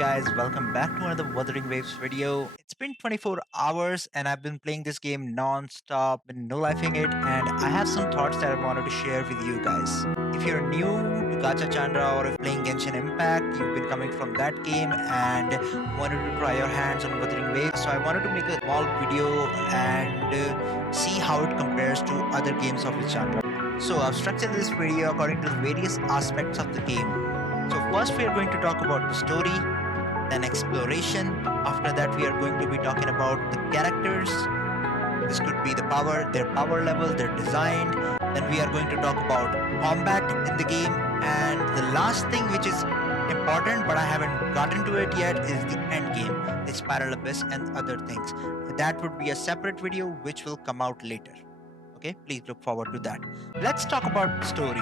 guys, welcome back to another Wuthering Waves video. It's been 24 hours and I've been playing this game non-stop and no lifing it, and I have some thoughts that I wanted to share with you guys. If you're new to Gacha Chandra or if playing Genshin Impact, you've been coming from that game and wanted to try your hands on Wuthering Waves, so I wanted to make a small video and see how it compares to other games of its genre. So I've structured this video according to the various aspects of the game. So first we are going to talk about the story, then exploration. After that we are going to be talking about the characters. This could be their power level, their design. Then we are going to talk about combat in the game. And the last thing which is important but I haven't gotten to it yet is the end game, the Spiral Abyss and other things. That would be a separate video which will come out later. Okay, please look forward to that. Let's talk about the story.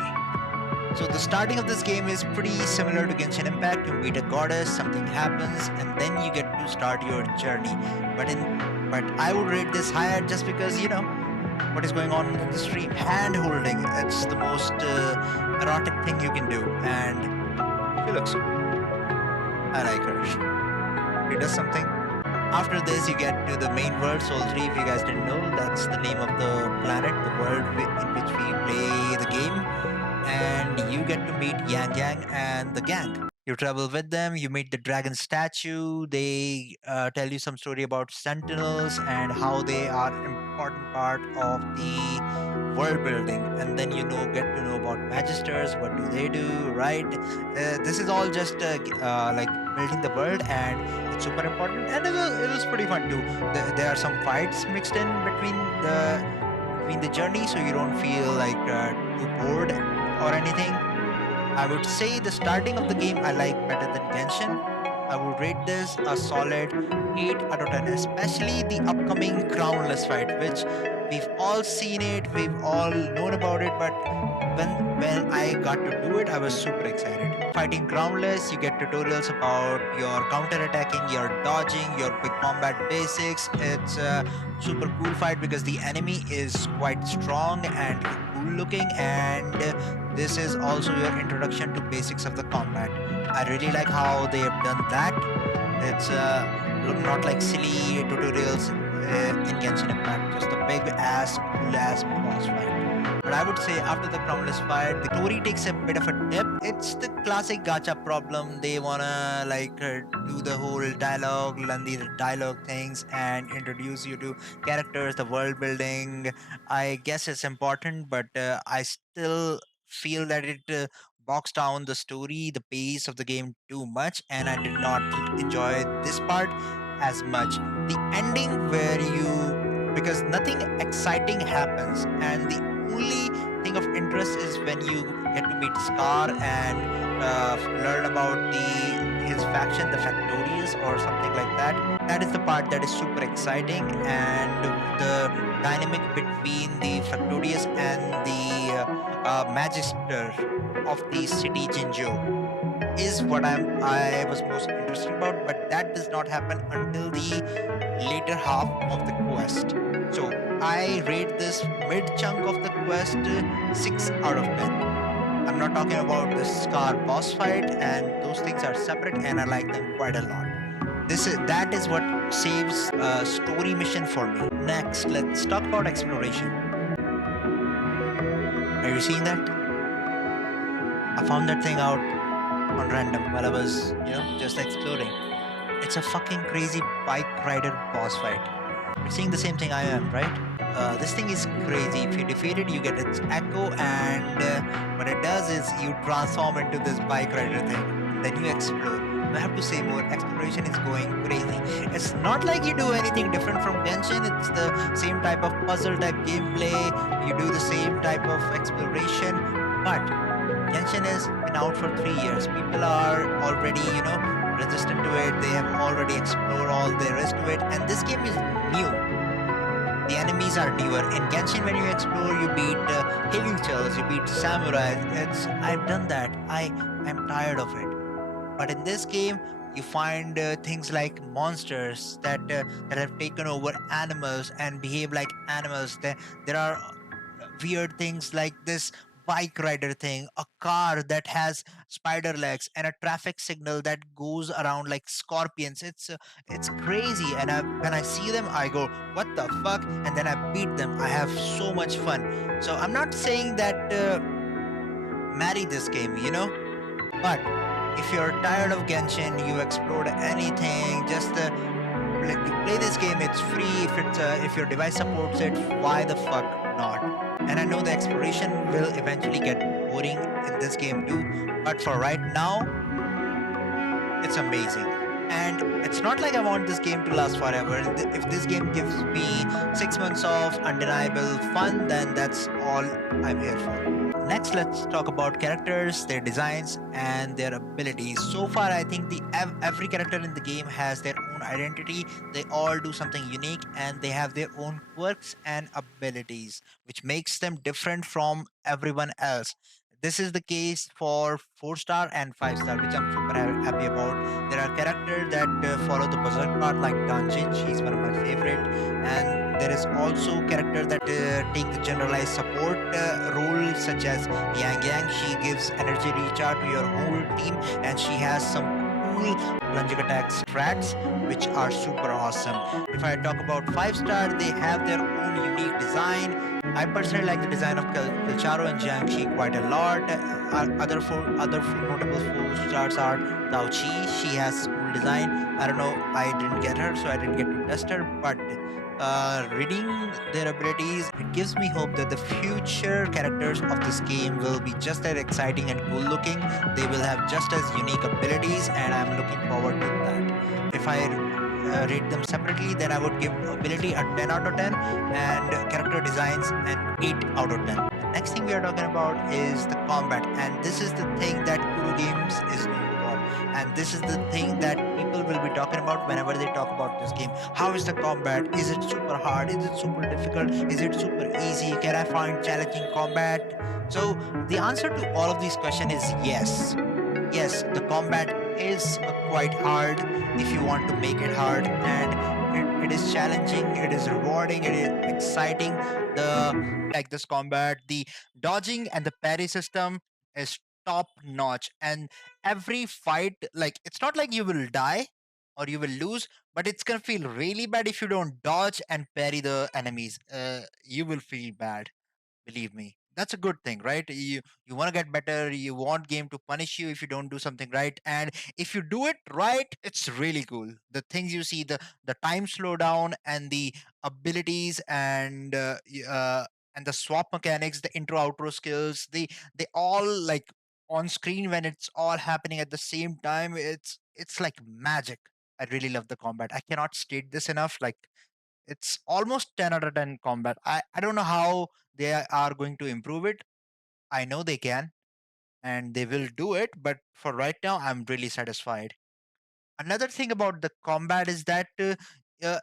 So the starting of this game is pretty similar to Genshin Impact. You meet a goddess, something happens, and then you get to start your journey. But I would rate this higher just because what is going on in the stream. Hand holding, it's the most erotic thing you can do, and she looks. I like her. She does something. After this, you get to the main world, Soul 3. If you guys didn't know, that's the name of the planet, the world in which we play the game. And you get to meet Yang Yang and the gang. You travel with them, you meet the dragon statue, they tell you some story about sentinels and how they are important part of the world building, and then get to know about magisters, what do they do, right? This is all just like building the world, and it's super important, and it was pretty fun too. There are some fights mixed in between the journey, so you don't feel like too bored or anything. I would say the starting of the game I like better than Genshin. I would rate this a solid 8 out of 10, especially the upcoming Crownless fight, which we've all seen it, we've all known about it, but when I got to do it, I was super excited. Fighting Crownless, you get tutorials about your counter-attacking, your dodging, your big combat basics. It's a super cool fight because the enemy is quite strong and cool looking, and this is also your introduction to basics of the combat. I really like how they have done that. It's not like silly tutorials in Genshin Impact, just a big ass, cool ass boss fight. But I would say after the Crownless fight, the story takes a bit of a dip. It's the classic gacha problem. They wanna do the whole dialogue, learn the dialogue things, and introduce you to characters, the world building. I guess it's important, but I still feel that it bogs down the story, the pace of the game too much, and I did not enjoy this part as much. The ending where because nothing exciting happens, and the only thing of interest is when you get to meet Scar and learn about his faction, the Factorious or something like that. That is the part that is super exciting, and the dynamic between the Factorious and the Magister of the city Jinzhou is what I was most interested about, but that does not happen until the later half of the quest. So I rate this mid chunk of the quest 6 out of 10. I'm not talking about the Scar boss fight, and those things are separate, and I like them quite a lot. That is what saves a story mission for me. Next, let's talk about exploration. Are you seeing that? I found that thing out on random while I was, just exploring. It's a fucking crazy bike rider boss fight. You're seeing the same thing I am, right? This thing is crazy. If you defeat it, you get its echo, and what it does is you transform into this bike rider thing. Then you explore. I have to say more. Exploration is going crazy. It's not like you do anything different from Genshin. It's the same type of puzzle type gameplay. You do the same type of exploration, but Genshin has been out for 3 years. People are already, resistant to it. They have already explored all there is to it, and this game is new. The enemies are newer. In Genshin, when you explore, you beat Hilichals, you beat samurais. I've done that. I'm tired of it. But in this game, you find things like monsters that have taken over animals and behave like animals. There are weird things like this bike rider thing, a car that has spider legs, and a traffic signal that goes around like scorpions. It's crazy, and when I see them, I go, "What the fuck?" And then I beat them. I have so much fun. So I'm not saying that marry this game, but if you're tired of Genshin, you explode anything. Just play this game. It's free. If your device supports it, why the fuck not? And I know the exploration will eventually get boring in this game too, but for right now, it's amazing. And it's not like I want this game to last forever. If this game gives me 6 months of undeniable fun, then that's all I'm here for. Next, let's talk about characters, their designs, and their abilities. So far, I think every character in the game has their own identity. They all do something unique, and they have their own quirks and abilities, which makes them different from everyone else. This is the case for 4-star and 5-star, which I'm super happy about. There are characters that follow the berserk path, like Danjin. She's one of my favorite, and there is also characters that take the generalized support role, such as Yang Yang. She gives energy recharge to your whole team, and she has some cool plunging attack strats, which are super awesome. If I talk about 5-star, they have their own unique design. I personally like the design of Kilcharo and Jiangxi quite a lot. Other notable 4-stars are Tao Chi. She has cool design. I don't know. I didn't get her, so I didn't get to test her. But reading their abilities, it gives me hope that the future characters of this game will be just as exciting and cool looking. They will have just as unique abilities, and I'm looking forward to that. If I rate them separately, then I would give ability a 10 out of 10 and character designs an 8 out of 10. The next thing we are talking about is the combat, and this is the thing that Kuro Games is known for. And this is the thing that people will be talking about whenever they talk about this game. How is the combat? Is it super hard? Is it super difficult? Is it super easy? Can I find challenging combat? So the answer to all of these questions is yes. Yes, the combat is quite hard if you want to make it hard, and it is challenging, it is rewarding, it is exciting. This combat, the dodging and the parry system is top notch, and every fight, like, it's not like you will die or you will lose, but it's gonna feel really bad if you don't dodge and parry the enemies. You will feel bad, believe me. That's a good thing, right? You want to get better, you want game to punish you if you don't do something right, and if you do it right, it's really cool. The things you see, the time slowdown and the abilities, and the swap mechanics, the intro outro skills, they all, like, on screen when it's all happening at the same time, it's like magic. I really love the combat. I cannot state this enough. Like, it's almost 10 out of 10 combat. I don't know how they are going to improve it. I know they can, and they will do it, but for right now, I'm really satisfied. Another thing about the combat is that uh,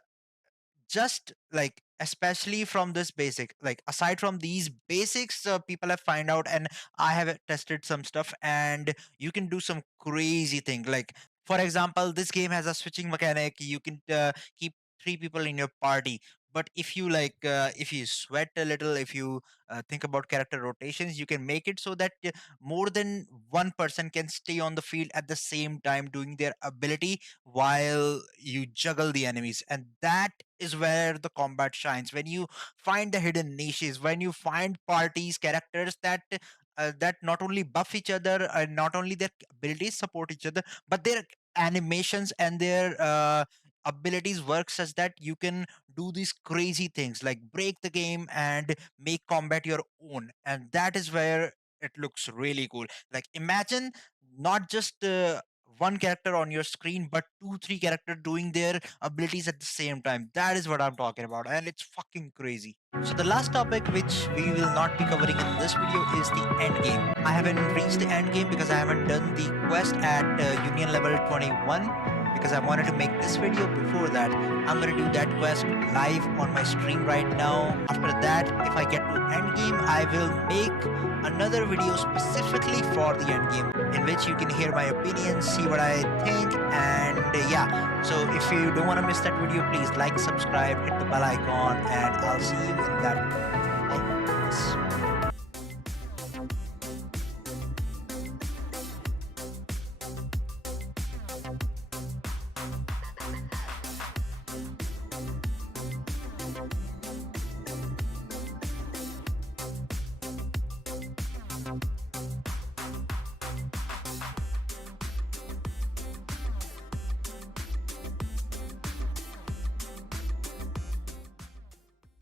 just like, especially from this basic, like, aside from these basics, people have find out, and I have tested some stuff, and you can do some crazy thing. Like, for example, this game has a switching mechanic. You can keep 3 people in your party, but if you sweat a little, if you think about character rotations, you can make it so that more than one person can stay on the field at the same time doing their ability while you juggle the enemies. And that is where the combat shines, when you find the hidden niches, when you find parties, characters that not only buff each other, and not only their abilities support each other, but their animations and their abilities work such that you can do these crazy things, like break the game and make combat your own. And that is where it looks really cool. Like, imagine not just one character on your screen, but 2 3 characters doing their abilities at the same time. That is what I'm talking about, and it's fucking crazy. So the last topic, which we will not be covering in this video, is the end game. I haven't reached the end game because I haven't done the quest at union level 21, because I wanted to make this video before that. I'm gonna do that quest live on my stream right now. After that, if I get to end game, I will make another video specifically for the end game, in which you can hear my opinions, see what I think, and yeah. So if you don't want to miss that video, please like, subscribe, hit the bell icon, and I'll see you in that. Bye.